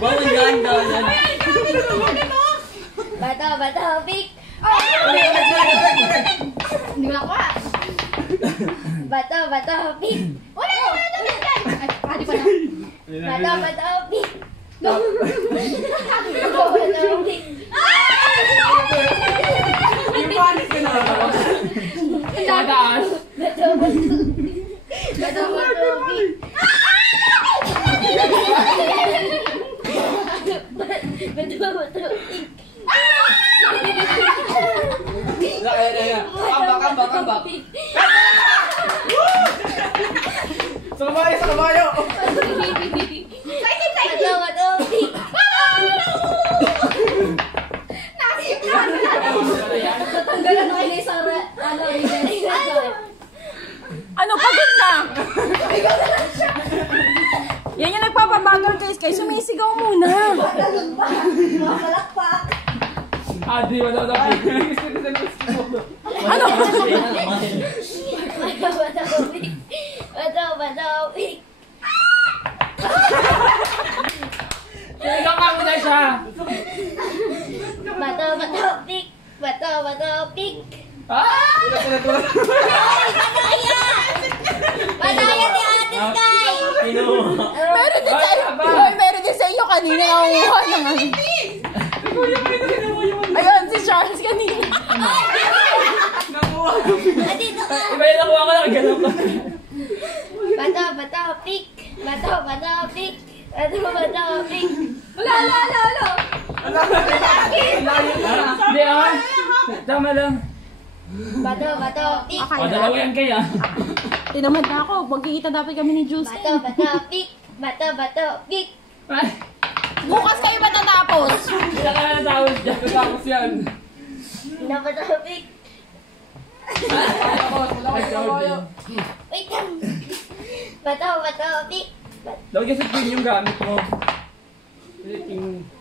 Bawal yan, bawal yan. Bato, pick. Hindi ko nakuha. Bato, pick. Wala. Pwede pa na. Bato, pick. Bato, pick. Yung panis ka na. Tataas. Bato, pick. Bato, pick. Kambak. Sa kabayo. Bato, pick. Natanggalan ko ni Sara. Ano, pagod na? Yan yung nagpapabagal kayo sumisigaw muna. Mapalakpak. Adi, wala na. Ano? Bato, pick. Ilang ka mo na siya. Bato, pick. Bato, pick. Tulad. Padaya ni Ate Sky. Meron din sa inyo kanina nakuha ng ano. Ayun, si Charles kanina. Dito ka. Iba yung nakuha ko, nakaganap ka. Bato, pick. Bato, pick. Wala. Hindi ah. Tama lang. Bato, pick. Dalawa yan kaya. Tinamad na ako. Magkikita dapat kami ni Jules. Bato, pick. Bato, pick. Bukas kayo matatapos. Ilang ka na natawag dyan. Tapos yan. Bato, pick. Wait lang. Bato, pick. Lagyan sa pin yung gamit mo.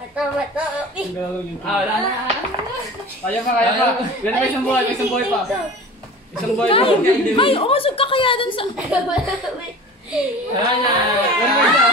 Bato, pick. Wala na. Kaya pa. Yan pa isang buhay pa. Isang buhay pa. Ay, umusog ka kaya dun sa... Wala na. Yan pa isa.